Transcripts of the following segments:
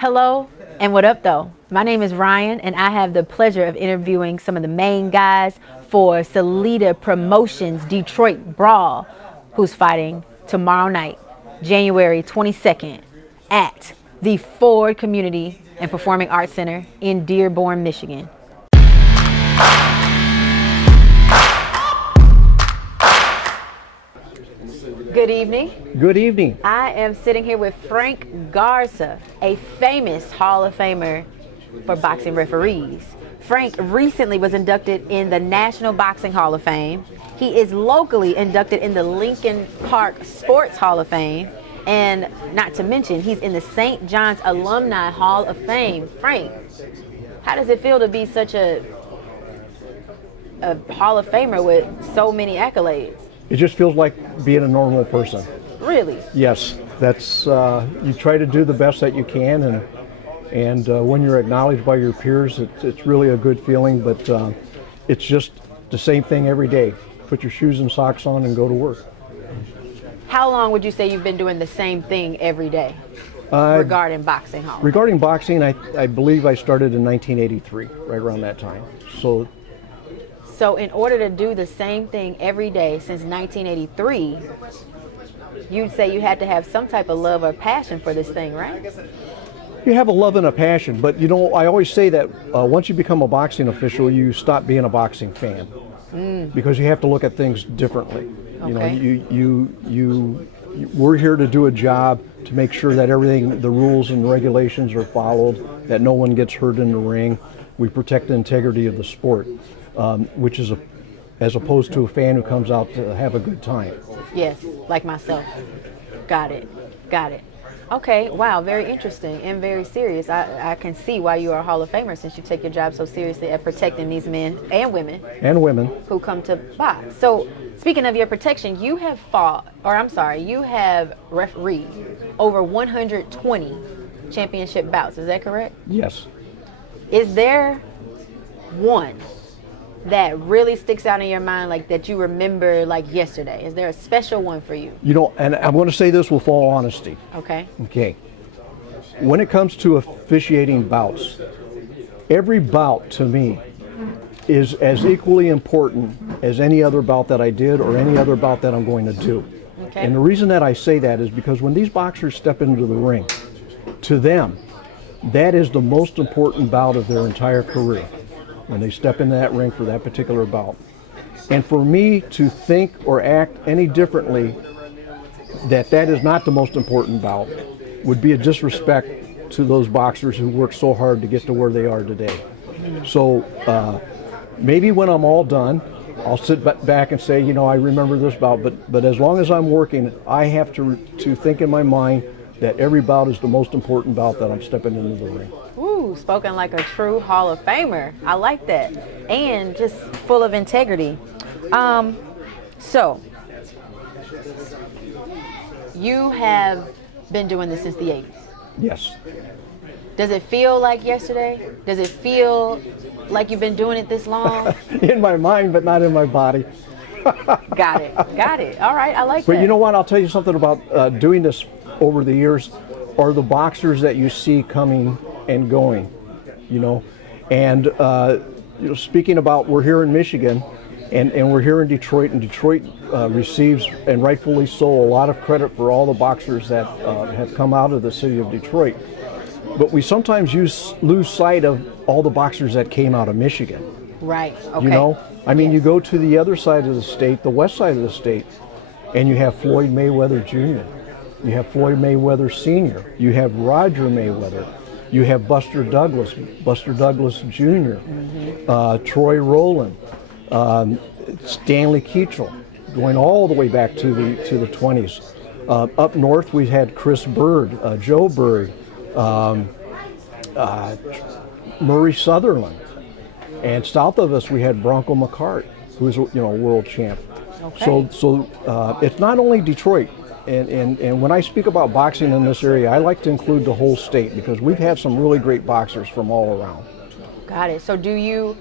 Hello, and what up though? My name is Ryan, and I have the pleasure of interviewing some of the main guys for Salida Promotions Detroit Brawl, who's fighting tomorrow night, January 22nd, at the Ford Community and Performing Arts Center in Dearborn, Michigan. Good evening. Good evening. I am sitting here with Frank Garza, a famous Hall of Famer for boxing referees. Frank recently was inducted in the National Boxing Hall of Fame. He is locally inducted in the Lincoln Park Sports Hall of Fame. And not to mention, he's in the St. John's Alumni Hall of Fame. Frank, how does it feel to be such a Hall of Famer with so many accolades? It just feels like being a normal person. Really? Yes, that's you try to do the best that you can, and when you're acknowledged by your peers, it's really a good feeling. But it's just the same thing every day. Put your shoes and socks on and go to work. How long would you say you've been doing the same thing every day regarding boxing hall? Regarding boxing, I believe I started in 1983, right around that time. So in order to do the same thing every day since 1983, you'd say you had to have some type of love or passion for this thing, right? You have a love and a passion, but you know, I always say that once you become a boxing official, you stop being a boxing fan because you have to look at things differently. Okay. You know, we're here to do a job to make sure that everything, the rules and regulations are followed, that no one gets hurt in the ring. We protect the integrity of the sport. Which is as opposed to a fan who comes out to have a good time. Yes, like myself. Got it. Okay, wow, very interesting and very serious. I can see why you are a Hall of Famer since you take your job so seriously at protecting these men and women. Who come to box. So, speaking of your protection, you have refereed over 120 championship bouts, is that correct? Yes. Is there one that really sticks out in your mind, like that you remember like yesterday? Is there a special one for you? You know, and I'm going to say this with all honesty. Okay. When it comes to officiating bouts, every bout to me is as equally important as any other bout that I did or any other bout that I'm going to do. Okay. And the reason that I say that is because when these boxers step into the ring, to them, that is the most important bout of their entire career, when they step into that ring for that particular bout. And for me to think or act any differently, that is not the most important bout, would be a disrespect to those boxers who worked so hard to get to where they are today. So maybe when I'm all done, I'll sit back and say, you know, I remember this bout, but as long as I'm working, I have to think in my mind that every bout is the most important bout that I'm stepping into the ring. Ooh, spoken like a true Hall of Famer. I like that. And just full of integrity. So, you have been doing this since the 80s. Yes. Does it feel like yesterday? Does it feel like you've been doing it this long? In my mind, but not in my body. Got it. All right, I like that. But you know what? I'll tell you something about doing this over the years are the boxers that you see coming and going, you know. And you know, speaking about, we're here in Michigan and we're here in Detroit, and Detroit receives, and rightfully so, a lot of credit for all the boxers that have come out of the city of Detroit. But we sometimes lose sight of all the boxers that came out of Michigan. Right, okay. You know, I mean, you go to the other side of the state, the west side of the state, and you have Floyd Mayweather Jr., you have Floyd Mayweather Sr., you have Roger Mayweather, you have Buster Douglas Jr., Troy Rowland, Stanley Keachel, going all the way back to the 20s. Up north, we had Chris Bird, Joe Bird, Murray Sutherland, and south of us we had Bronco McCart, who is, you know, world champ. Okay. So it's not only Detroit. And when I speak about boxing in this area, I like to include the whole state because we've had some really great boxers from all around. Got it. So do you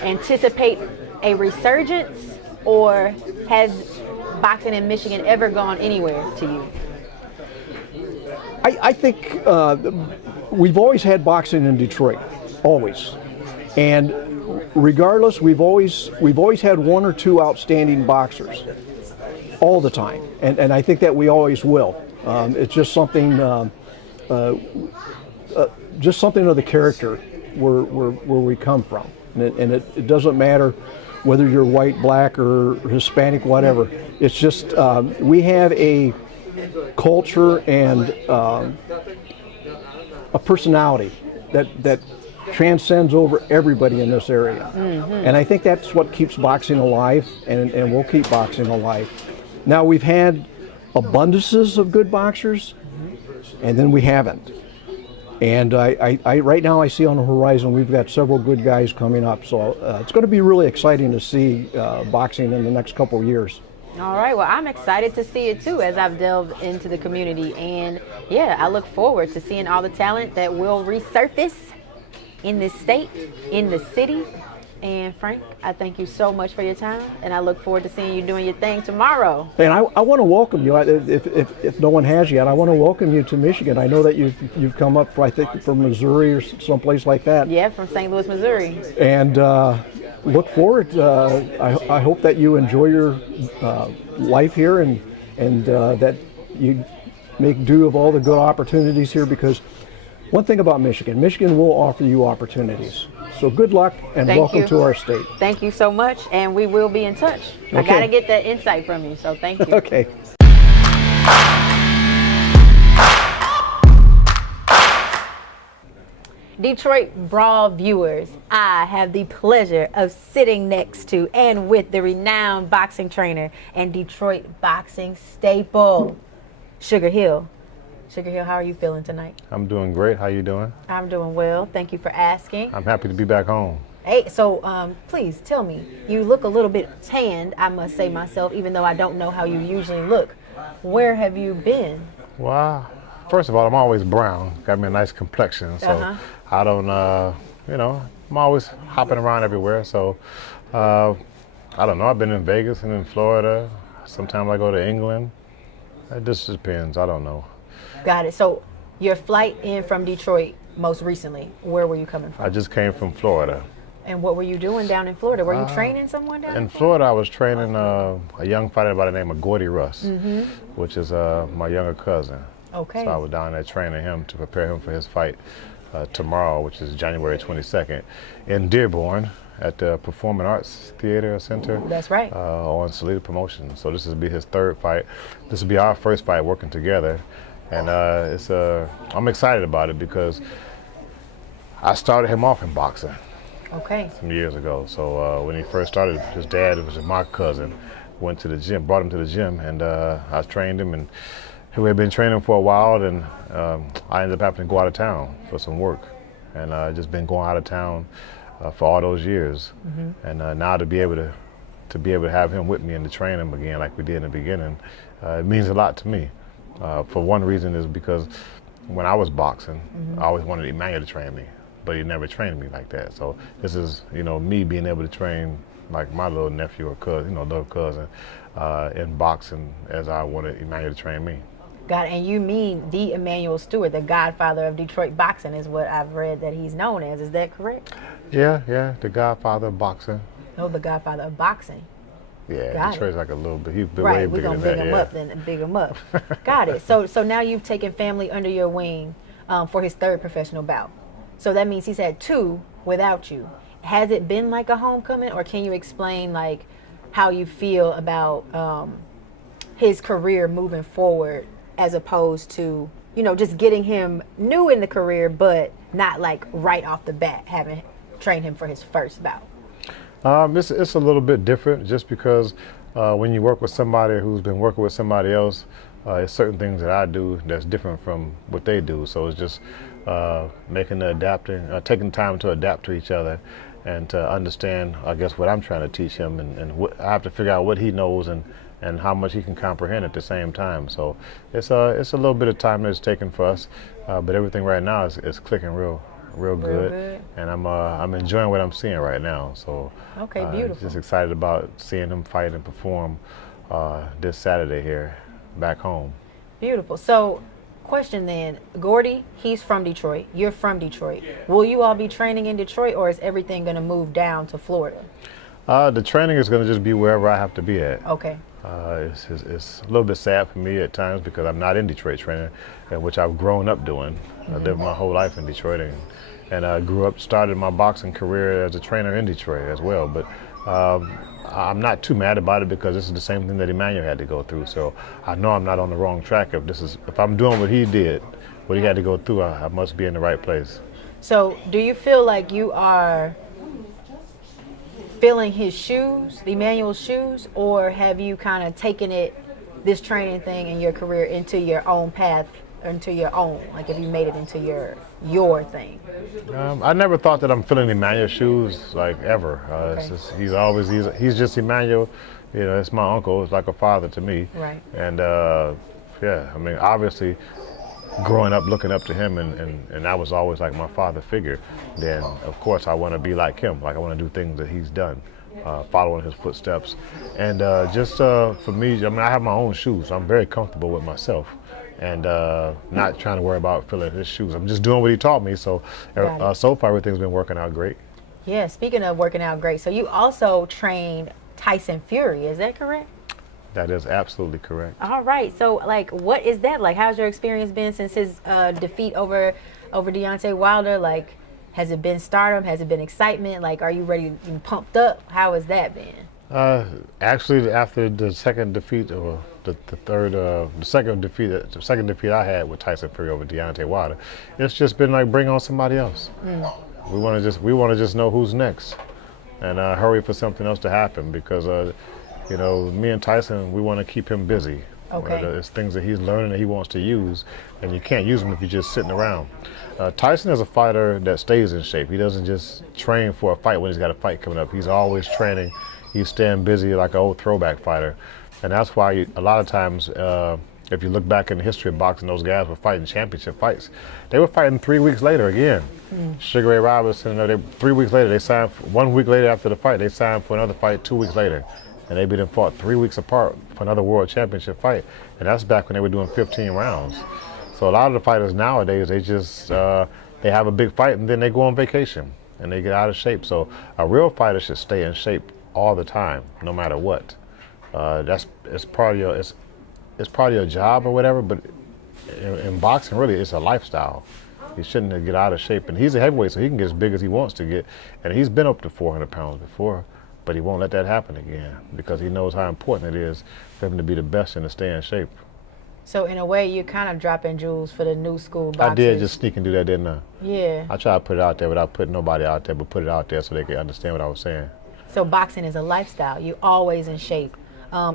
anticipate a resurgence, or has boxing in Michigan ever gone anywhere to you? I think we've always had boxing in Detroit, always, and regardless, we've always had one or two outstanding boxers, all the time, and I think that we always will. It's just something of the character where we come from, and it doesn't matter whether you're white, black, or Hispanic, whatever. It's just we have a culture and a personality that transcends over everybody in this area. And I think that's what keeps boxing alive, and will keep boxing alive. Now, we've had abundances of good boxers, and then we haven't. And I right now I see on the horizon we've got several good guys coming up. So it's going to be really exciting to see boxing in the next couple of years. All right, well, I'm excited to see it too as I've delved into the community. And yeah, I look forward to seeing all the talent that will resurface in this state, in the city. And Frank, I thank you so much for your time, and I look forward to seeing you doing your thing tomorrow. And I want to welcome you. If no one has yet, I want to welcome you to Michigan. I know that you've come up, I think, from Missouri or someplace like that. Yeah, from St. Louis, Missouri. And look forward. I hope that you enjoy your life here, and that you make do of all the good opportunities here, because one thing about Michigan will offer you opportunities. So good luck, and welcome to our state. Thank you so much, and we will be in touch. Okay. I got to get that insight from you, so thank you. Okay. Detroit Brawl viewers, I have the pleasure of sitting next to and with the renowned boxing trainer and Detroit boxing staple, Sugar Hill. Sugar Hill, how are you feeling tonight? I'm doing great. How you doing? I'm doing well. Thank you for asking. I'm happy to be back home. Hey, so please tell me, you look a little bit tanned, I must say myself, even though I don't know how you usually look. Where have you been? Well, first of all, I'm always brown. Got me a nice complexion, so I don't, I'm always hopping around everywhere. So I don't know. I've been in Vegas and in Florida. Sometimes I go to England. It just depends. I don't know. Got it. So your flight in from Detroit most recently, where were you coming from? I just came from Florida. And what were you doing down in Florida? Were you training someone down in Florida? I was training a young fighter by the name of Gordy Russ, which is my younger cousin. Okay. So I was down there training him to prepare him for his fight tomorrow, which is January 22nd, in Dearborn at the Performing Arts Theater Center. That's right. On Salida Promotion. So this will be his third fight. This will be our first fight working together. And I'm excited about it because I started him off in boxing some years ago. So when he first started, his dad, was my cousin, went to the gym, brought him to the gym, and I trained him. And we had been training for a while, and I ended up having to go out of town for some work. And I just been going out of town for all those years. And now to be able to have him with me and to train him again like we did in the beginning, it means a lot to me. For one reason is because when I was boxing, I always wanted Emmanuel to train me, but he never trained me like that. So this is, me being able to train like my little nephew or cousin, little cousin, in boxing as I wanted Emmanuel to train me. God, and you mean the Emmanuel Stewart, the godfather of Detroit boxing, is what I've read that he's known as. Is that correct? Yeah, the godfather of boxing. Oh, the godfather of boxing. Yeah, Got Detroit's like a little bit. He's Right, way we're bigger gonna than big that. him up, then big him up. Got it. So now you've taken family under your wing for his third professional bout. So that means he's had two without you. Has it been like a homecoming, or can you explain like how you feel about his career moving forward, as opposed to just getting him new in the career, but not like right off the bat having trained him for his first bout? It's a little bit different just because when you work with somebody who's been working with somebody else, it's certain things that I do that's different from what they do. So it's just taking time to adapt to each other and to understand, I guess, what I'm trying to teach him, and I have to figure out what he knows and how much he can comprehend at the same time. So it's a little bit of time that it's taken for us, but everything right now is clicking real good, and I'm enjoying what I'm seeing right now. So beautiful. Just excited about seeing him fight and perform this Saturday here back home. Beautiful. So question then, Gordy, he's from Detroit. You're from Detroit. Will you all be training in Detroit, or is everything going to move down to Florida? The training is going to just be wherever I have to be at. Okay. It's a little bit sad for me at times because I'm not in Detroit training, which I've grown up doing. I lived my whole life in Detroit, and I started my boxing career as a trainer in Detroit as well. But I'm not too mad about it because this is the same thing that Emmanuel had to go through. So I know I'm not on the wrong track. If I'm doing what he did, what he had to go through, I must be in the right place. So do you feel like you are filling his shoes, Emmanuel's shoes, or have you kind of taken this training thing in your career into your own path, into your own, like if you made it into your thing? I never thought that I'm filling Emmanuel's shoes, like, ever. Okay. He's just Emmanuel. It's my uncle. It's like a father to me. Right. And yeah, I mean, obviously, growing up looking up to him, and that was always like my father figure, then of course I want to be like him. Like, I want to do things that he's done, following his footsteps. And for me, I mean, I have my own shoes. So I'm very comfortable with myself, and not trying to worry about filling his shoes. I'm just doing what he taught me. So so far everything's been working out great. Yeah, speaking of working out great, so you also trained Tyson Fury, is that correct? That is absolutely correct. All right. So, like, what is that like? How's your experience been since his defeat over Deontay Wilder? Like, has it been stardom? Has it been excitement? Like, are you ready, you pumped up? How has that been? Actually, after the second defeat, or the second defeat I had with Tyson Fury over Deontay Wilder, it's just been like, bring on somebody else. We want to just know who's next, and hurry for something else to happen, because me and Tyson, we want to keep him busy. Okay. It's things that he's learning that he wants to use, and you can't use them if you're just sitting around. Tyson is a fighter that stays in shape. He doesn't just train for a fight when he's got a fight coming up. He's always training. He's staying busy like an old throwback fighter. And that's why a lot of times, if you look back in the history of boxing, those guys were fighting championship fights. They were fighting 3 weeks later again. Sugar Ray Robinson, 3 weeks later, they signed, 1 week later after the fight, they signed for another fight 2 weeks later. And they've been fought 3 weeks apart for another world championship fight. And that's back when they were doing 15 rounds. So a lot of the fighters nowadays, they just, they have a big fight and then they go on vacation and they get out of shape. So a real fighter should stay in shape all the time, no matter what. It's part of your job or whatever, but in boxing, really, it's a lifestyle. He shouldn't get out of shape. And he's a heavyweight, so he can get as big as he wants to get. And he's been up to 400 pounds before. But he won't let that happen again because he knows how important it is for him to be the best and to stay in shape. So in a way, you're kind of dropping jewels for the new school boxers. I did just sneak and do that, didn't I? Yeah. I tried to put it out there without putting nobody out there, but put it out there so they could understand what I was saying. So boxing is a lifestyle. You're always in shape.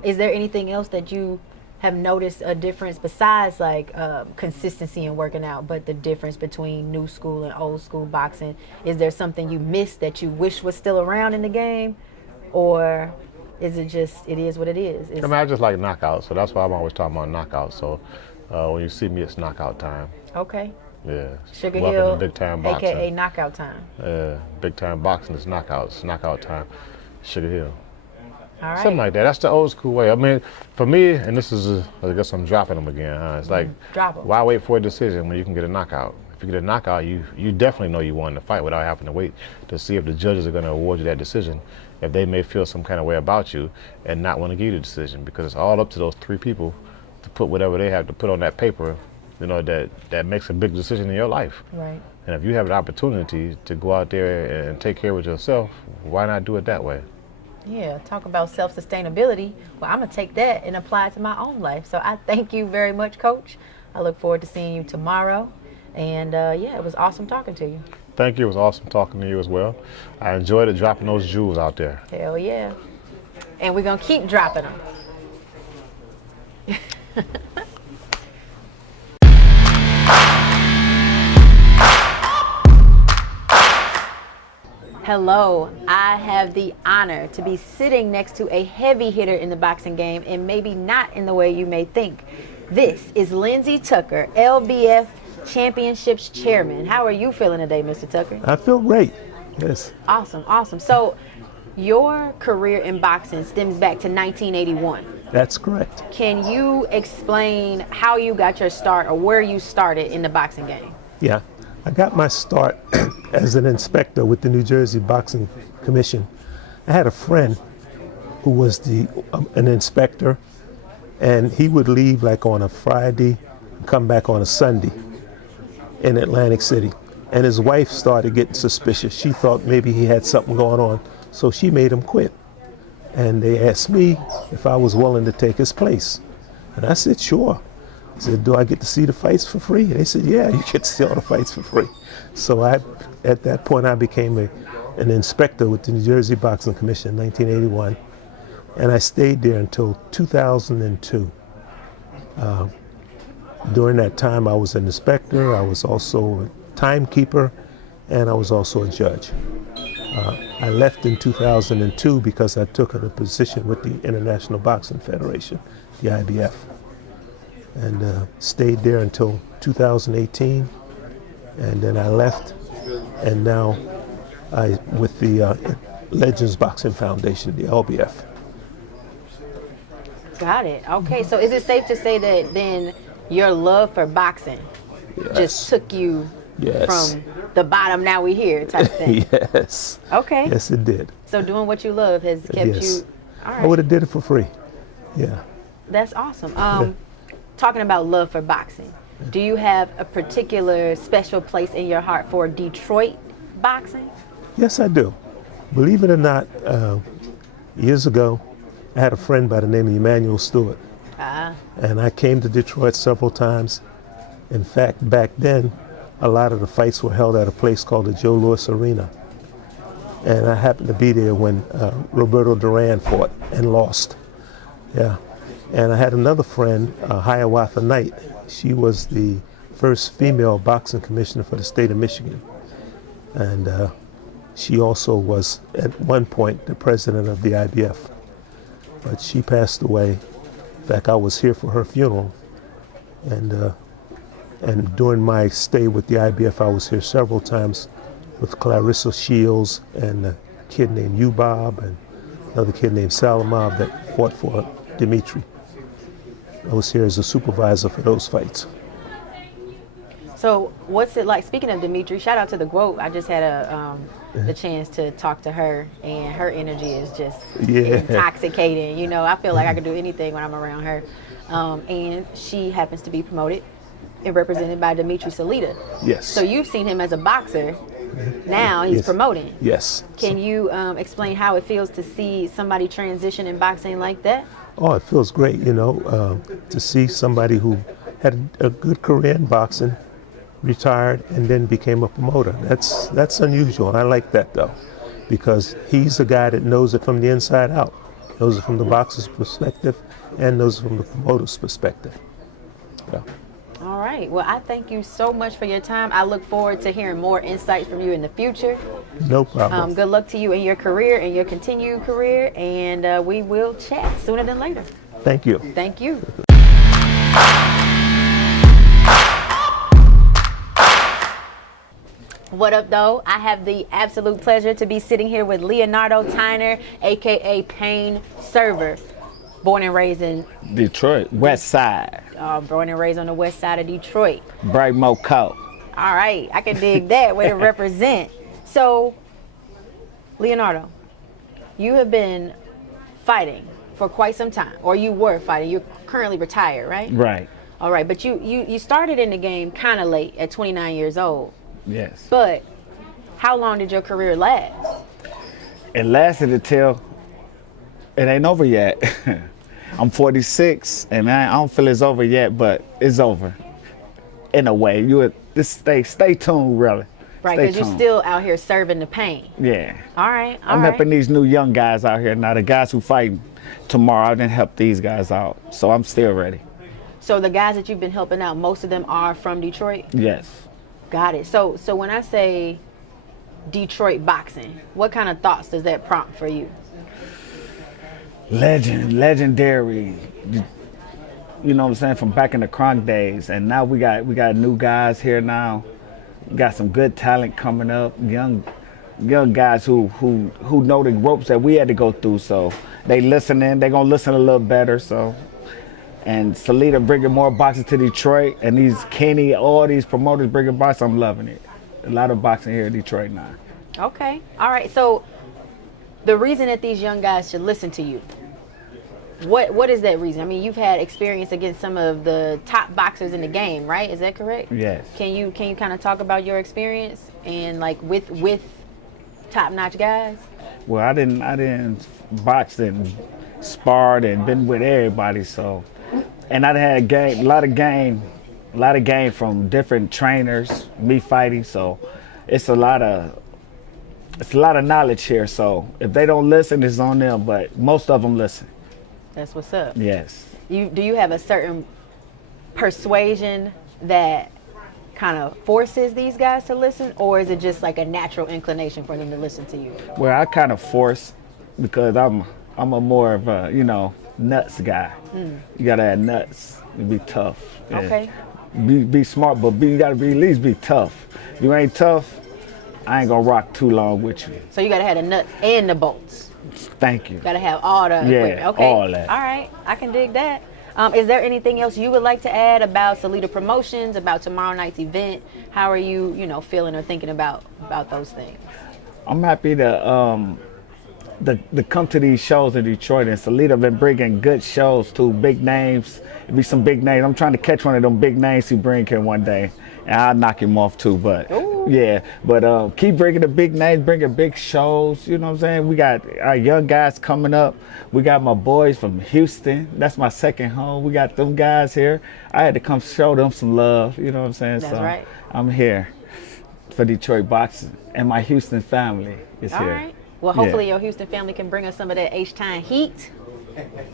Is there anything else that you have noticed a difference besides like consistency in working out, but the difference between new school and old school boxing? Is there something you missed that you wish was still around in the game? Or is it just, it is what it is? I mean, I just like knockouts, so that's why I'm always talking about knockouts. So when you see me, it's knockout time. Okay. Yeah. Sugar Welcome Hill, to big time boxing. AKA knockout time. Yeah, big time boxing is knockouts, knockout time. Sugar Hill. All right. Something like that. That's the old school way. I mean, for me, and this is, I guess I'm dropping them again, huh? It's like, Drop 'em. why wait for a decision when you can get a knockout? If you get a knockout, you definitely know you won the fight without having to wait to see if the judges are going to award you that decision, if they may feel some kind of way about you and not want to give you the decision, because it's all up to those 3 people to put whatever they have to put on that paper, that makes a big decision in your life. Right. And if you have an opportunity to go out there and take care of yourself, why not do it that way? Yeah, talk about self-sustainability. Well, I'm going to take that and apply it to my own life. So I thank you very much, Coach. I look forward to seeing you tomorrow. And yeah, it was awesome talking to you. Thank you. It was awesome talking to you as well. I enjoyed it dropping those jewels out there. Hell yeah. And we're going to keep dropping them. Hello, I have the honor to be sitting next to a heavy hitter in the boxing game, and maybe not in the way you may think. This is Lindsey Tucker, LBF Championships Chairman. How are you feeling today, Mr. Tucker? I feel great, yes. Awesome, awesome. So your career in boxing stems back to 1981. That's correct. Can you explain how you got your start or where you started in the boxing game? Yeah, I got my start as an inspector with the New Jersey Boxing Commission. I had a friend who was an inspector, and he would leave like on a Friday and come back on a Sunday in Atlantic City. And his wife started getting suspicious. She thought maybe he had something going on, so she made him quit. And they asked me if I was willing to take his place. And I said, sure. I said, do I get to see the fights for free? They said, yeah, you get to see all the fights for free. So at that point, I became an inspector with the New Jersey Boxing Commission in 1981. And I stayed there until 2002. During that time, I was an inspector, I was also a timekeeper, and I was also a judge. I left in 2002 because I took a position with the International Boxing Federation, the IBF, and stayed there until 2018, and then I left, and now I with the Legends Boxing Foundation, the LBF. Got it. Okay, so is it safe to say that then your love for boxing just took you from the bottom, now we here type of thing? Yes. Okay. Yes, it did. So doing what you love has kept you. All right. I would have did it for free. Yeah. That's awesome. Talking about love for boxing, do you have a particular special place in your heart for Detroit boxing? Yes, I do. Believe it or not, years ago, I had a friend by the name of Emmanuel Stewart. And I came to Detroit several times. In fact, back then, a lot of the fights were held at a place called the Joe Louis Arena. And I happened to be there when Roberto Duran fought and lost. Yeah. And I had another friend, Hiawatha Knight. She was the first female boxing commissioner for the state of Michigan. And she also was, at one point, the president of the IBF. But she passed away. In fact, I was here for her funeral. And during my stay with the IBF, I was here several times with Clarissa Shields and a kid named Ubob and another kid named Salamov that fought for Dimitri. I was here as a supervisor for those fights. So what's it like? Speaking of Dimitri, shout out to the GWOAT. I just had the chance to talk to her, and her energy is just intoxicating. You know, I feel like I could do anything when I'm around her. And she happens to be promoted and represented by Dimitri Salita. Yes. So you've seen him as a boxer. Now he's promoting. Yes. Can you explain how it feels to see somebody transition in boxing like that? Oh, it feels great, you know, to see somebody who had a good career in boxing, retired, and then became a promoter. That's unusual. I like that, though, because he's a guy that knows it from the inside out, knows it from the boxer's perspective, and knows it from the promoter's perspective. Yeah. All right. Well, I thank you so much for your time. I look forward to hearing more insights from you in the future. No problem. Good luck to you in your career and your continued career, and we will chat sooner than later. Thank you. Thank you. What up, though? I have the absolute pleasure to be sitting here with Leonardo Tyner, aka Pain Server. Born and raised in Detroit, West Side. Born and raised on the west side of Detroit. Brightmo Coat. All right, I can dig that. Way to represent. So, Leonardo, you have been fighting for quite some time, or you were fighting. You're currently retired, right? Right. All right, but you started in the game kind of late at 29 years old. Yes. But how long did your career last? It lasted until it ain't over yet. I'm 46, and I don't feel it's over yet, but it's over. In a way, you would just stay tuned, really. Right, because you're still out here serving the pain. Yeah. All right, I'm helping these new young guys out here now. The guys who fight tomorrow, I didn't help these guys out, so I'm still ready. So the guys that you've been helping out, most of them are from Detroit? Yes. Got it. So when I say Detroit boxing, what kind of thoughts does that prompt for you? Legendary. You know what I'm saying, from back in the Kronk days, and now we got new guys here now. We got some good talent coming up, young young guys who know the ropes that we had to go through. So they listening. They gonna listen a little better. So. And Salida bringing more boxing to Detroit, and these Kenny, all these promoters bringing boxing. I'm loving it. A lot of boxing here in Detroit now. Okay. All right. So the reason that these young guys should listen to you, what is that reason? I mean, you've had experience against some of the top boxers in the game, right? Is that correct? Yes. Can you kind of talk about your experience and like with top-notch guys? Well, I didn't box and sparred and been with everybody, so. And I had a lot of game from different trainers, me fighting. So it's a lot of knowledge here. So if they don't listen, it's on them. But most of them listen. That's what's up. Yes. Do you have a certain persuasion that kind of forces these guys to listen, or is it just like a natural inclination for them to listen to you? Well, I kind of force because I'm a more of a nuts guy. You gotta have nuts and be tough. Okay. Be smart, but you gotta be at least be tough. If you ain't tough, I ain't gonna rock too long with you. So you gotta have the nuts and the bolts. Thank you. Gotta have all the equipment. Okay. all that. All right, I can dig that. Is there anything else you would like to add about Salida Promotions, about tomorrow night's event? How are you, feeling or thinking about those things? I'm happy to come to these shows in Detroit, and Salida been bringing good shows too, big names. It be some big names. I'm trying to catch one of them big names he bring here one day, and I'll knock him off too. But keep bringing the big names, bringing big shows. You know what I'm saying? We got our young guys coming up. We got my boys from Houston. That's my second home. We got them guys here. I had to come show them some love. You know what I'm saying? That's right. I'm here for Detroit boxing, and my Houston family is All here. right. Well, hopefully your Houston family can bring us some of that H-Time heat.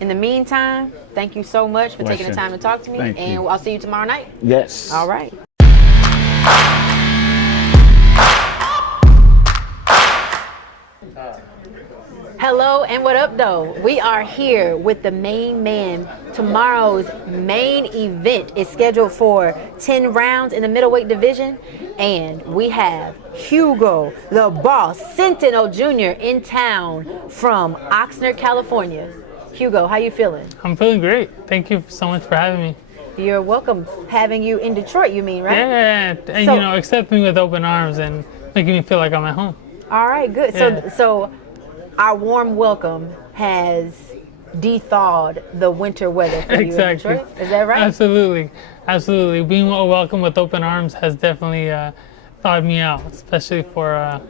In the meantime, thank you so much for taking the time to talk to me. Thank and you. I'll see you tomorrow night. Yes. All right. Hello and what up though? We are here with the main man. Tomorrow's main event is scheduled for 10 rounds in the middleweight division, and we have Hugo the Boss Centeno Jr. in town from Oxnard, California. Hugo, how you feeling? I'm feeling great. Thank you so much for having me. You're welcome. Having you in Detroit, you mean, right? Yeah, and accept me with open arms and making me feel like I'm at home. All right, good. Yeah. So our warm welcome has de-thawed the winter weather for you in Detroit. Is that right? Absolutely. Being welcome with open arms has definitely thawed me out, especially for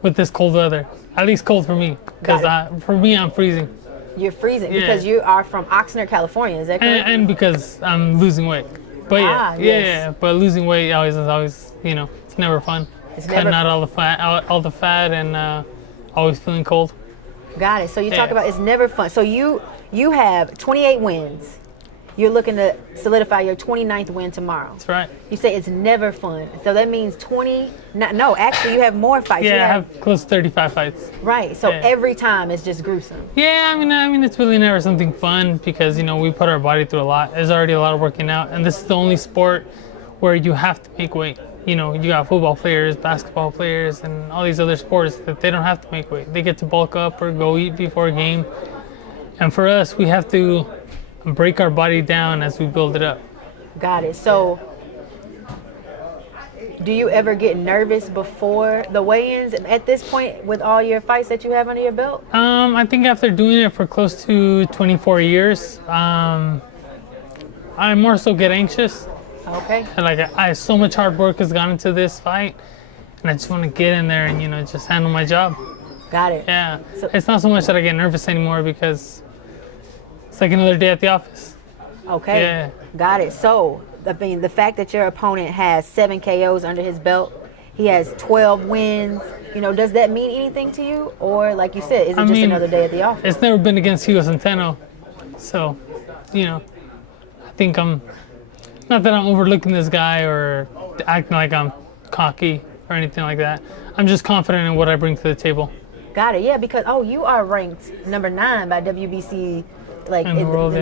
with this cold weather. At least cold for me, because for me, I'm freezing. You're freezing because you are from Oxnard, California. Is that correct? And because I'm losing weight. But yes. But losing weight is always, it's never fun. It's cutting never out all the fat, and always feeling cold. Got it. So you talk about it's never fun. So you have 28 wins. You're looking to solidify your 29th win tomorrow. That's right. You say it's never fun. So that means actually you have more fights. Yeah, I have close to 35 fights. Right. So every time it's just gruesome. Yeah, I mean it's really never something fun because, we put our body through a lot. There's already a lot of working out, and this is the only sport where you have to make weight. You got football players, basketball players, and all these other sports that they don't have to make weight. They get to bulk up or go eat before a game. And for us, we have to break our body down as we build it up. Got it. So do you ever get nervous before the weigh-ins at this point with all your fights that you have under your belt? I think after doing it for close to 24 years, I more so get anxious. Okay. And so much hard work has gone into this fight, and I just want to get in there and just handle my job. Got it. Yeah. So, it's not so much that I get nervous anymore because it's like another day at the office. Okay. Yeah. Got it. So the fact that your opponent has 7 KOs under his belt, he has 12 wins. Does that mean anything to you, or like you said, is it just another day at the office? It's never been against Hugo Centeno, so I think not that I'm overlooking this guy or acting like I'm cocky or anything like that. I'm just confident in what I bring to the table. Got it. Yeah, because you are ranked number 9 by WBC, in the world.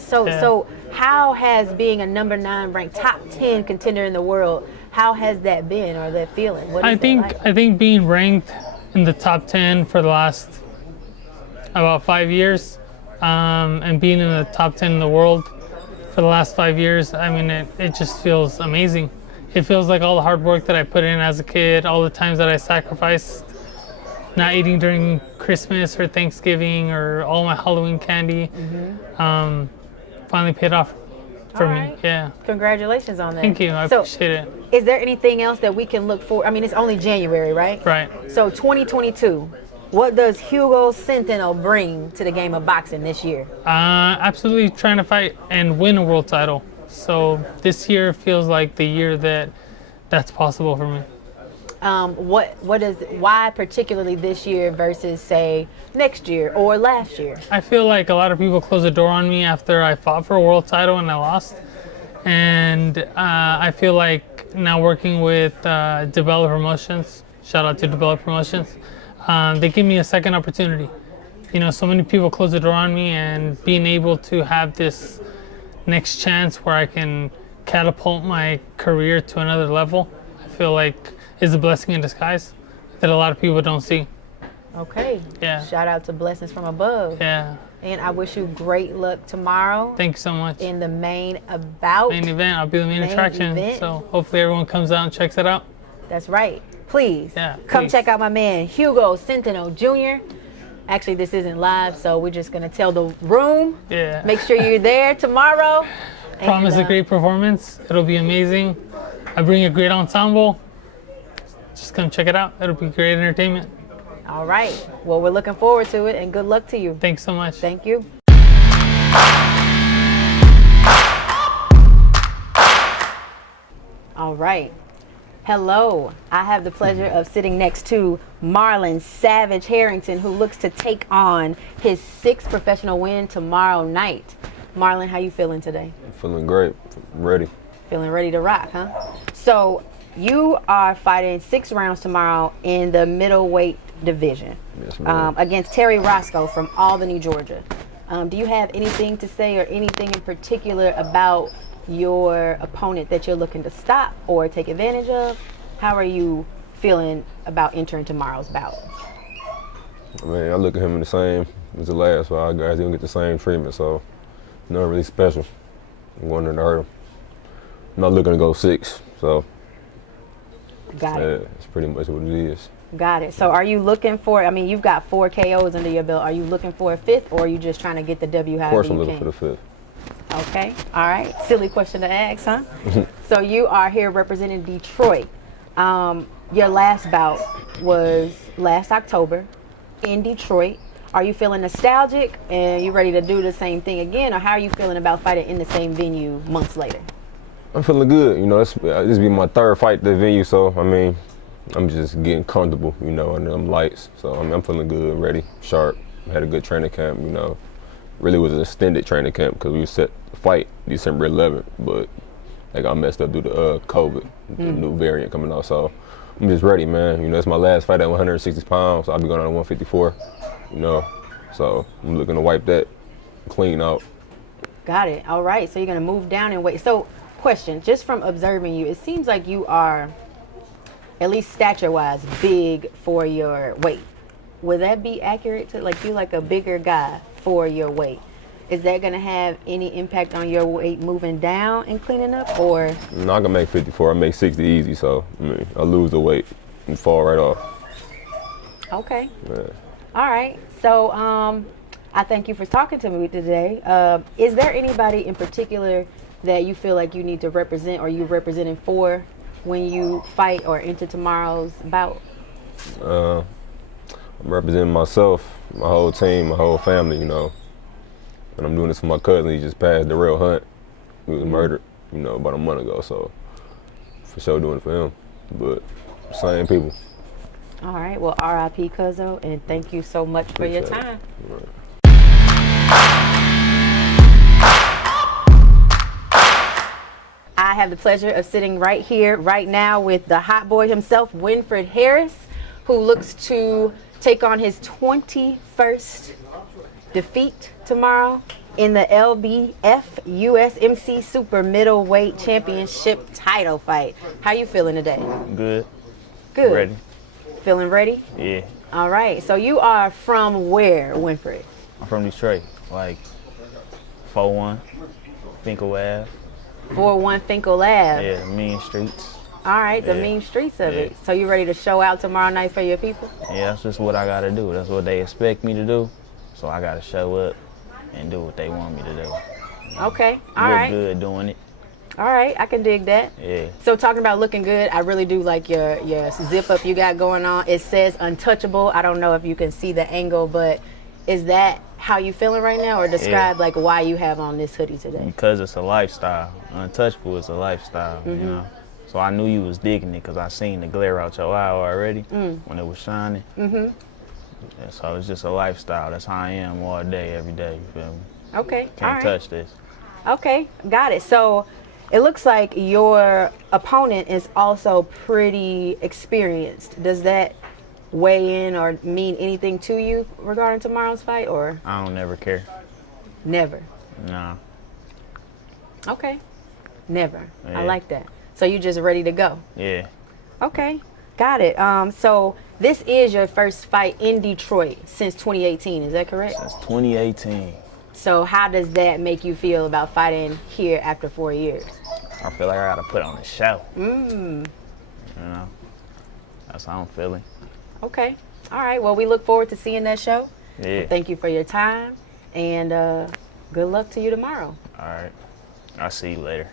So how has being a number 9 ranked top 10 contender in the world? How has that been, or that feeling? What is I think that like? I think being ranked in the top 10 for the last about 5 years, and being in the top 10 in the world for the last 5 years, I mean, it just feels amazing. It feels like all the hard work that I put in as a kid, all the times that I sacrificed not eating during Christmas or Thanksgiving or all my Halloween candy, finally paid off for All me. right. Yeah. Congratulations on that. Thank you. I So, appreciate it. is there anything else that we can look for? I mean, it's only January, right? Right. So 2022, what does Hugo Centeno bring to the game of boxing this year? Absolutely trying to fight and win a world title. So this year feels like the year that's possible for me. Why particularly this year versus say next year or last year? I feel like a lot of people closed the door on me after I fought for a world title and I lost. And I feel like now working with Develop Promotions, shout out to Develop Promotions, they give me a second opportunity. You know, so many people close the door on me, and being able to have this next chance where I can catapult my career to another level, I feel like is a blessing in disguise that a lot of people don't see. Okay. Yeah. Shout out to blessings from above. Yeah. And I wish you great luck tomorrow Thank you so much. in the main bout. Main event, I'll be the main attraction. event. So hopefully everyone comes out and checks it out. That's right. Please Yeah, come please. check out my man Hugo Centeno Jr. Actually, this isn't live, so we're just gonna tell the room. Yeah. Make sure you're there tomorrow. Promise And, a great performance. It'll be amazing. I bring a great ensemble. Just come check it out. It'll be great entertainment. All right. Well, we're looking forward to it, and good luck to you. Thanks so much. Thank you. All right. Hello. I have the pleasure of sitting next to Marlon Savage Harrington, who looks to take on his 6th professional win tomorrow night. Marlon, how you feeling today? Feeling great. Ready. Feeling ready to rock, huh? So you are fighting 6 rounds tomorrow in the middleweight division Yes, ma'am. against Terry Roscoe from Albany, Georgia. Do you have anything to say or anything in particular about your opponent that you're looking to stop or take advantage of? How are you feeling about entering tomorrow's bout? I mean, I look at him the same as the last five guys. He don't get the same treatment, so nothing really special. I'm going there to hurt him. I'm not looking to go 6, so Got yeah, it. it's pretty much what it is. Got it. So are you looking for, I mean, you've got 4 KOs under your belt. Are you looking for a 5th, or are you just trying to get the W Of however course, I'm you looking can? for the 5th. Okay. All right. Silly question to ask, huh? So you are here representing Detroit. Your last bout was last October in Detroit. Are you feeling nostalgic and you ready to do the same thing again, or how are you feeling about fighting in the same venue months later? I'm feeling good. You know, this be my 3rd fight at the venue, so I mean, I'm just getting comfortable. You know, and I'm lights, so I mean, I'm feeling good, ready, sharp. Had a good training camp. You know, really was an extended training camp because we were set to fight December 11th, but they got messed up due to COVID, the new variant coming out. So I'm just ready, man. You know, it's my last fight at 160 pounds. So I'll be going on 154. You know, so I'm looking to wipe that clean out. Got it. All right. So you're going to move down and wait. So question, just from observing you, it seems like you are, at least stature-wise, big for your weight. Would that be accurate to like you like a bigger guy for your weight? Is that going to have any impact on your weight moving down and cleaning up, or? No, I can make 54. I make 60 easy, so I mean, I lose the weight and fall right off. Okay. Yeah. All right. So I thank you for talking to me today. Is there anybody in particular that you feel like you need to represent or you're representing for when you fight or enter tomorrow's bout? I'm representing myself, my whole team, my whole family, you know. And I'm doing this for my cousin. He just passed the real Hunt. He was murdered, you know, about a month ago. So for sure doing it for him. But same people. All right. Well, R.I.P. Cuzzo, and thank you so much for your Appreciate it. time. All right. I have the pleasure of sitting right here, right now, with the hot boy himself, Winfred Harris, who looks to take on his 21st defeat tomorrow in the LBF USMC Super Middleweight Championship title fight. How you feeling today? Good. Good. Ready. Feeling ready? Yeah. All right. So you are from where, Winfred? I'm from Detroit. Like 4-1, Finkel Ave. 4-1 Finkel Lab. Yeah, mean streets. All right, the Yeah. mean streets of Yeah. it. So you ready to show out tomorrow night for your people? Yeah, that's just what I gotta do. That's what they expect me to do. So I gotta show up and do what they want me to do. Okay. All Look right. good doing it. All right. I can dig that. Yeah. So talking about looking good, I really do like your zip up you got going on. It says untouchable. I don't know if you can see the angle, but is that how you feeling right now, or describe like why you have on this hoodie today? Because it's a lifestyle. Untouchable is a lifestyle, you know. So I knew you was digging it because I seen the glare out your eye already when it was shining. And so it's just a lifestyle. That's how I am all day, every day. You feel me? Okay. All Can't right. touch this. Okay. Got it. So it looks like your opponent is also pretty experienced. Does that weigh in or mean anything to you regarding tomorrow's fight, or I don't never care. never? Nah. Okay. Never. Yeah. I like that. So you just ready to go? Yeah. Okay. Got it. So this is your first fight in Detroit since 2018. Is that correct? Since 2018. So how does that make you feel about fighting here after 4 years? I feel like I gotta put on a show. Mm. You know? That's how I'm feeling. Okay. All right. Well, we look forward to seeing that show. Yeah. Thank you for your time, and good luck to you tomorrow. All right. I'll see you later.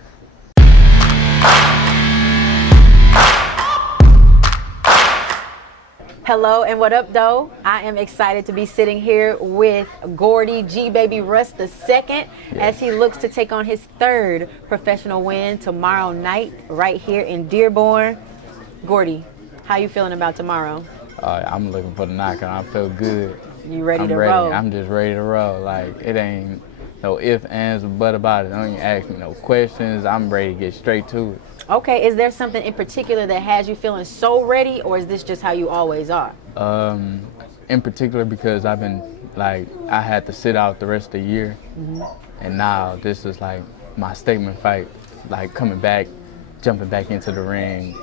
Hello and what up, though? I am excited to be sitting here with Gordy G Baby Russ II as he looks to take on his third professional win tomorrow night right here in Dearborn. Gordy, how you feeling about tomorrow? I'm looking for the knockout. I feel good. You ready I'm to ready. roll? I'm just ready to roll. Like, it ain't no ifs, ands, or but about it. Don't even ask me no questions. I'm ready to get straight to it. Okay, is there something in particular that has you feeling so ready, or is this just how you always are? In particular because I've been, like, I had to sit out the rest of the year. And now this is like my statement fight, like coming back, jumping back into the ring.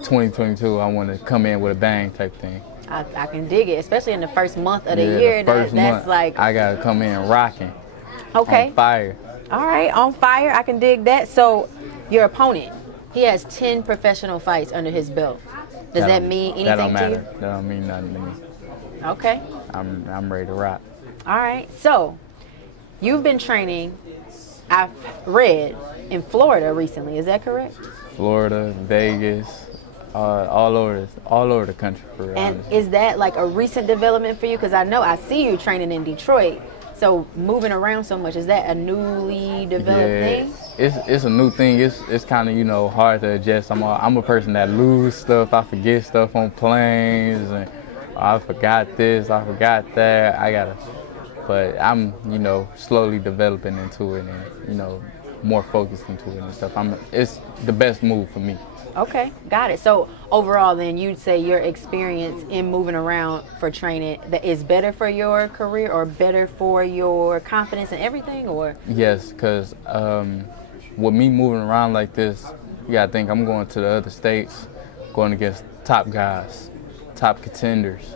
2022, I want to come in with a bang type thing. I can dig it, especially in the first month of the Yeah, year. the first That's month, like, I gotta come in rocking, okay. on fire. All right, on fire. I can dig that. So, your opponent, he has 10 professional fights under his belt. Does that don't- mean anything That don't to matter. you? That don't mean nothing to me. Okay. I'm ready to rock. All right. So, you've been training, I've read, in Florida recently. Is that correct? Florida, Vegas, all over the country for real. And honestly. is that like a recent development for you? Because I know I see you training in Detroit. So moving around so much, is that a newly developed thing? It's a new thing. It's kind of hard to adjust. I'm a person that lose stuff. I forget stuff on planes, and I forgot this, I forgot that. But I'm slowly developing into it, and more focused into it and stuff. It's the best move for me. Okay, got it. So overall then you'd say your experience in moving around for training that is better for your career or better for your confidence and everything, or? Yes, because with me moving around like this, you gotta think I'm going to the other states, going against top guys, top contenders.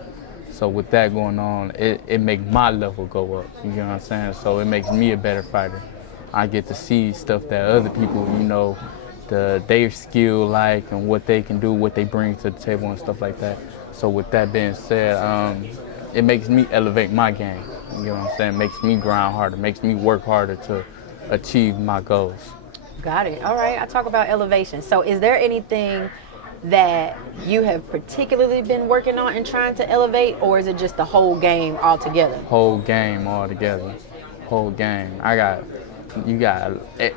So with that going on, it makes my level go up, you know what I'm saying? So it makes me a better fighter. I get to see stuff that other people, their skill and what they can do, what they bring to the table and stuff like that. So with that being said, it makes me elevate my game. You know what I'm saying? It makes me grind harder, makes me work harder to achieve my goals. Got it. All right, I talk about elevation. So is there anything that you have particularly been working on and trying to elevate, or is it just the whole game altogether? Whole game altogether, whole game.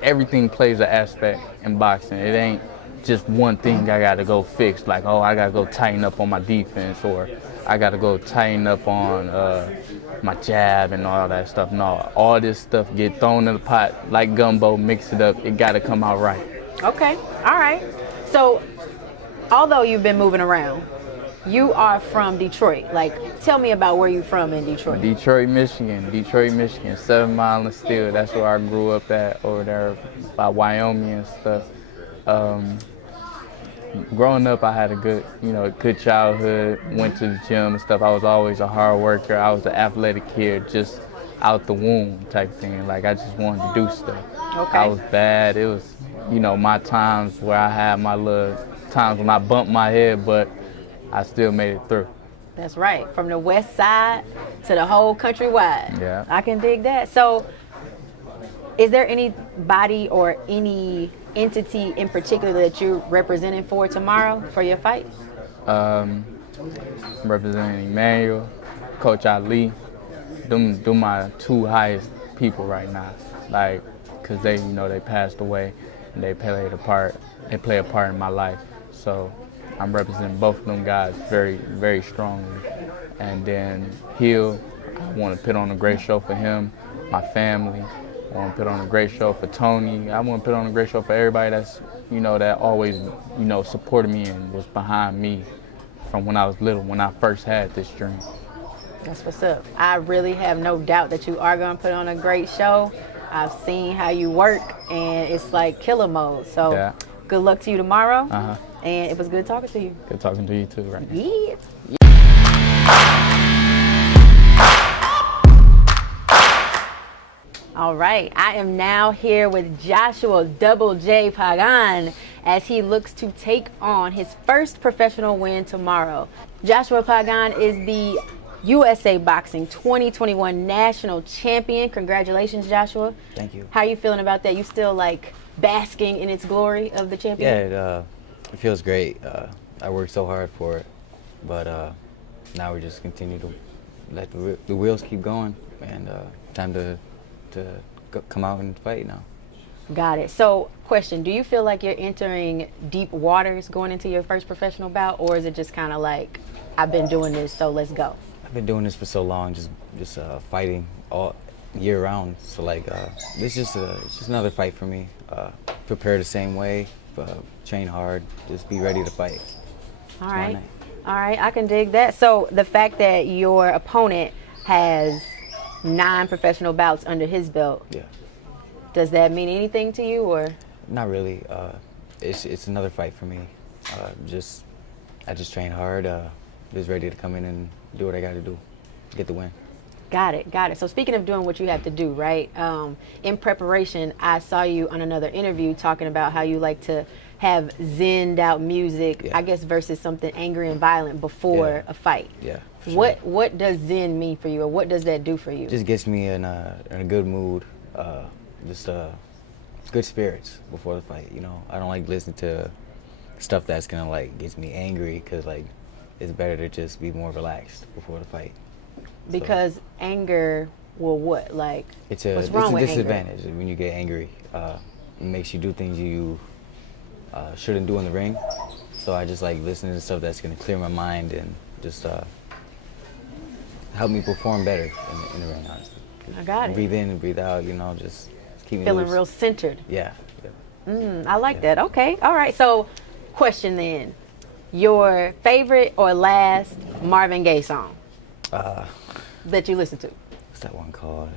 Everything plays an aspect in boxing. It ain't just one thing I gotta go fix, like, oh, I gotta go tighten up on my defense, or I gotta go tighten up on my jab and all that stuff. No, all this stuff get thrown in the pot like gumbo, mix it up, it gotta come out right. Okay, all right. So although you've been moving around, You are from Detroit. Like, tell me about where you're from in Detroit. Detroit, Michigan, 7 Mile and Steel. That's where I grew up at, over there by Wyoming and stuff. Growing up, I had a good childhood. Went to the gym and stuff. I was always a hard worker. I was an athletic kid, just out the womb type thing. Like, I just wanted to do stuff. Okay. I was bad. It was, my times where I had my little times when I bumped my head, but I still made it through. That's right. From the west side to the whole countrywide. Yeah. I can dig that. So, is there anybody or any entity in particular that you're representing for tomorrow for your fight? I'm representing Emmanuel, Coach Ali. Them my two highest people right now. Like, cause they passed away and they play a part in my life. So I'm representing both of them guys very, very strongly. And then Hill, I want to put on a great show for him, my family. I want to put on a great show for Tony. I want to put on a great show for everybody that's, that always, supported me and was behind me from when I was little, when I first had this dream. That's what's up. I really have no doubt that you are going to put on a great show. I've seen how you work, and it's like killer mode. So Yeah. Good luck to you tomorrow. Uh-huh. And it was good talking to you. Good talking to you too, right? Yeah. All right, I am now here with Joshua Double J Pagan as he looks to take on his first professional win tomorrow. Joshua Pagan is the USA Boxing 2021 National Champion. Congratulations, Joshua. Thank you. How are you feeling about that? You still like basking in its glory of the champion? Yeah, it feels great. I worked so hard for it, but now we just continue to let the wheels keep going, and time to come out and fight now. Got it. So, question, do you feel like you're entering deep waters going into your first professional bout, or is it just kind of like, I've been doing this, so let's go? I've been doing this for so long, just fighting all year round. So like, this is it's just another fight for me. Prepare the same way, train hard, just be ready to fight. All right. All right, I can dig that. So the fact that your opponent has 9 professional bouts under his belt, Yeah. does that mean anything to you, or? Not really. It's another fight for me. I just train hard. Just ready to come in and do what I got to do, get the win. Got it, got it. So speaking of doing what you have to do, right? In preparation, I saw you on another interview talking about how you like to have zenned out music, Yeah. I guess, versus something angry and violent before a fight. Yeah. for sure. What does zen mean for you, or what does that do for you? Just gets me in a good mood, good spirits before the fight. I don't like listening to stuff that's gonna like gets me angry, because like it's better to just be more relaxed before the fight. Because anger will what? Like, It's what's wrong with anger? disadvantage when you get angry. It makes you do things you shouldn't do in the ring. So I just like listening to stuff that's gonna clear my mind and just help me perform better in the ring, honestly. I got it. Breathe in and breathe out, just keep me Feeling loose. real centered. Yeah. I like that. Okay. All right. So, question then. Your favorite or last Marvin Gaye song that you listen to? What's that one called?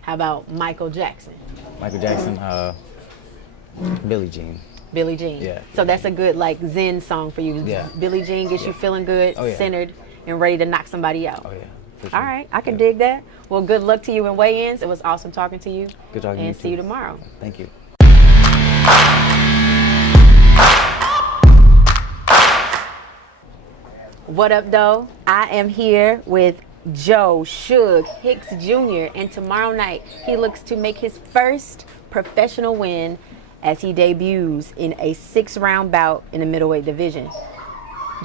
How about Michael Jackson? Michael Jackson, Billie Jean. Billie Jean. Yeah. So that's a good like zen song for you. Yeah. Billie Jean gets you feeling good, Oh, yeah. centered, and ready to knock somebody out. Oh yeah. For sure. All right, I can dig that. Well, good luck to you in weigh-ins. It was awesome talking to you. Good talking to you And see you too. tomorrow. Thank you. What up, though? I am here with Joe Suge Hicks Jr. And tomorrow night, he looks to make his first professional win as he debuts in a 6-round bout in the middleweight division.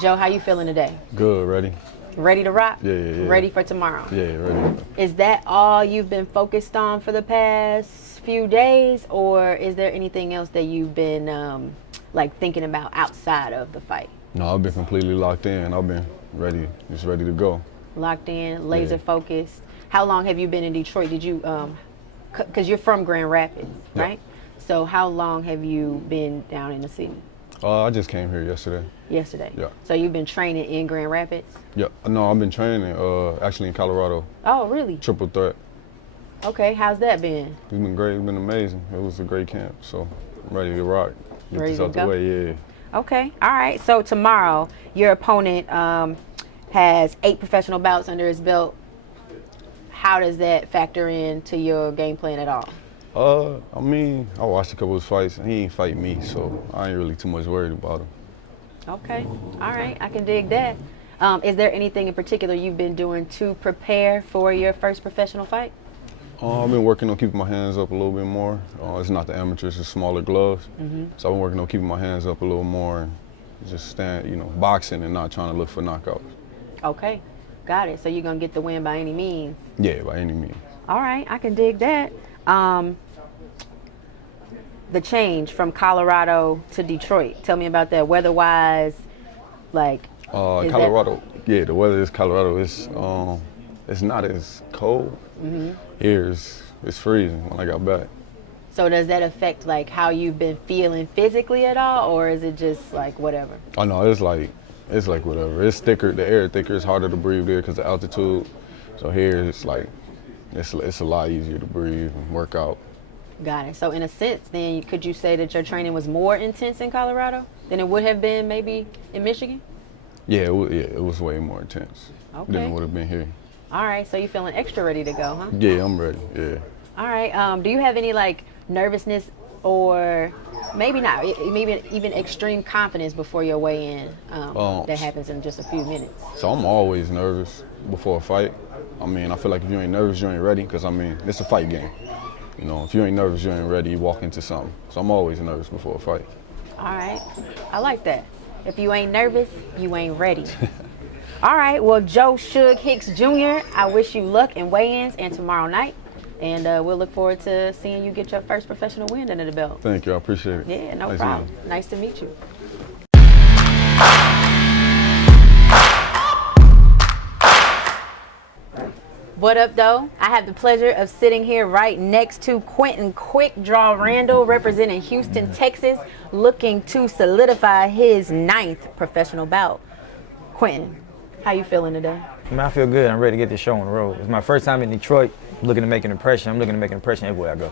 Joe, how you feeling today? Good, ready? Ready to rock? Yeah. Ready for tomorrow? Yeah, ready. Is that all you've been focused on for the past few days, or is there anything else that you've been like thinking about outside of the fight? No, I've been completely locked in. I've been ready, just ready to go. Locked in, laser Yeah. focused. How long have you been in Detroit? Did you, because you're from Grand Rapids, Yeah. right? So how long have you been down in the city? I just came here yesterday. Yesterday. Yeah. So you've been training in Grand Rapids? Yeah. No, I've been training actually in Colorado. Oh, really? Triple threat. Okay, how's that been? It's been great. It's been amazing. It was a great camp. So I'm ready to rock. Get Ready this to out go? the way. Yeah. Okay, all right. So tomorrow, your opponent has 8 professional bouts under his belt. How does that factor into your game plan at all? I mean, I watched a couple of his fights, and he ain't fight me, so I ain't really too much worried about him. Okay, all right. I can dig that. Is there anything in particular you've been doing to prepare for your first professional fight? I've been working on keeping my hands up a little bit more. It's not the amateurs, it's smaller gloves. So I've been working on keeping my hands up a little more and just boxing and not trying to look for knockouts. Okay, got it. So you're gonna get the win by any means? Yeah, by any means. All right, I can dig that. The change from Colorado to Detroit. Tell me about that weather-wise. Like, Colorado, yeah, the weather is Colorado. It's not as cold. Here it's freezing when I got back. So does that affect like how you've been feeling physically at all, or is it just like whatever? Oh no, it's like whatever. It's thicker, the air thicker. It's harder to breathe there because of altitude. So here it's like it's a lot easier to breathe and work out. Got it. So in a sense, then could you say that your training was more intense in Colorado than it would have been maybe in Michigan? Yeah, it was way more intense than it would have been here. All right. So you're feeling extra ready to go, huh? Yeah, I'm ready. Yeah. All right. Do you have any like nervousness or maybe not, maybe even extreme confidence before your weigh-in that happens in just a few minutes? So I'm always nervous before a fight. I mean, I feel like if you ain't nervous, you ain't ready, because I mean, it's a fight game. You know, if you ain't nervous, you ain't ready, you walk into something. So I'm always nervous before a fight. All right. I like that. If you ain't nervous, you ain't ready. All right. Well, Joe Suge Hicks Jr., I wish you luck in weigh-ins and tomorrow night. And we'll look forward to seeing you get your first professional win under the belt. Thank you. I appreciate it. Yeah, no Nice problem. meeting Nice to meet you. What up, though? I have the pleasure of sitting here right next to Quentin Quick Draw Randall, representing Houston, Texas, looking to solidify his 9th professional bout. Quentin, how you feeling today? I feel good. I'm ready to get this show on the road. It's my first time in Detroit. Looking to make an impression. I'm looking to make an impression everywhere I go.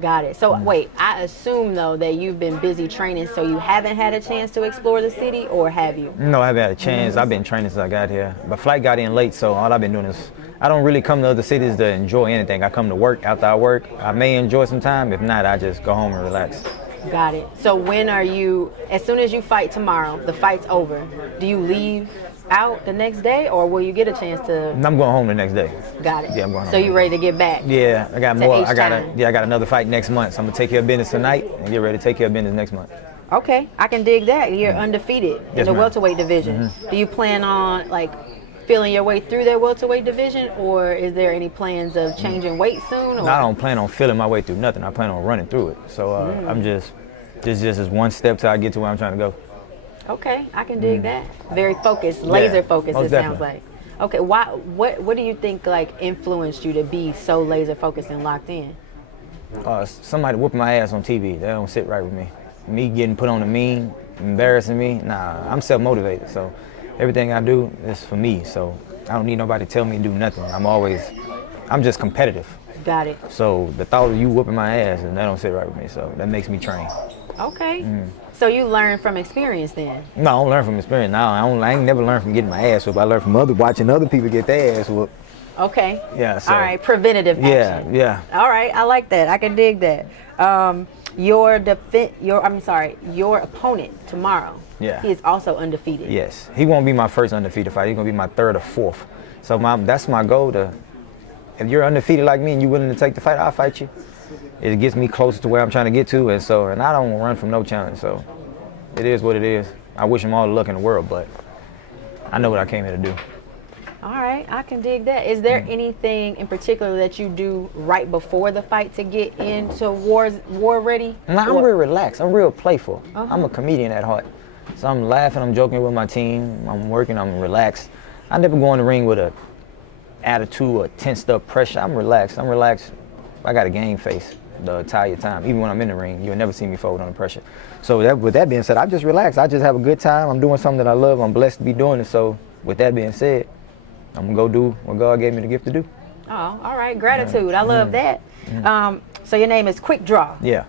Got it. So wait, I assume though that you've been busy training, so you haven't had a chance to explore the city, or have you? No, I haven't had a chance. I've been training since I got here. But flight got in late, so all I've been doing is, I don't really come to other cities to enjoy anything. I come to work. After I work, I may enjoy some time. If not, I just go home and relax. Got it. So when are you, as soon as you fight tomorrow, the fight's over, do you leave out the next day, or will you get a chance to? I'm going home the next day. Got it. Yeah, I'm going home. So you ready to get back? Yeah, I got more. I got H-time. another fight next month. So I'm gonna take care of business tonight and get ready to take care of business next month. Okay, I can dig that. You're undefeated in Yes, the ma'am. welterweight division. Do you plan on like feeling your way through that welterweight division, or is there any plans of changing weight soon? Or? I don't plan on feeling my way through nothing. I plan on running through it. So I'm just is one step till I get to where I'm trying to go. Okay, I can dig that. Very focused, laser focused. most It sounds definitely. like. Okay, what do you think like influenced you to be so laser focused and locked in? Somebody whooping my ass on TV. That don't sit right with me. Me getting put on the meme, embarrassing me. Nah, I'm self-motivated. So everything I do is for me. So I don't need nobody to tell me to do nothing. I'm just competitive. Got it. So the thought of you whooping my ass, and that don't sit right with me. So that makes me train. Okay. So you learn from experience then? No, I don't learn from experience. No, I ain't never learned from getting my ass whooped. I learned from watching other people get their ass whooped. Okay. Yeah. So, All right. Preventative action. Yeah. All right. I like that. I can dig that. Your opponent tomorrow. Yeah. He is also undefeated. Yes. He won't be my first undefeated fight. He's gonna be my third or fourth. So that's my goal. If you're undefeated like me and you're willing to take the fight, I'll fight you. It gets me closer to where I'm trying to get to, and I don't run from no challenge. So it is what it is. I wish him all the luck in the world, but I know what I came here to do. All right, I can dig that. Is there anything in particular that you do right before the fight to get into war ready? No, I'm real relaxed. I'm real playful. I'm a comedian at heart. So I'm laughing, I'm joking with my team, I'm working, I'm relaxed. I never go in the ring with a attitude or tensed up pressure. I'm relaxed. I got a game face. the entire time. Even when I'm in the ring, you'll never see me fold under pressure. So with that being said, I just relax. I just have a good time. I'm doing something that I love. I'm blessed to be doing it. So with that being said, I'm gonna go do what God gave me the gift to do. Oh, all right. Gratitude. I love that. So your name is Quick Draw. Yeah.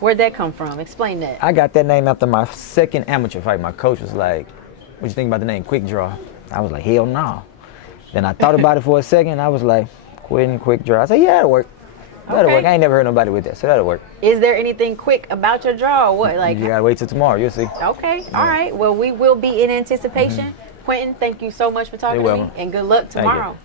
Where'd that come from? Explain that. I got that name after my second amateur fight. My coach was like, "What you think about the name Quick Draw?" I was like, "Hell no." Then I thought about it for a second. I was like, "Quitting Quick Draw." I said, "Yeah, that'll work. That'll work." I ain't never heard nobody with that, so that'll work. Is there anything quick about your draw or what? You gotta wait till tomorrow. You'll see. Okay. All right. Well, we will be in anticipation. Quentin, thank you so much for talking to me, and good luck tomorrow.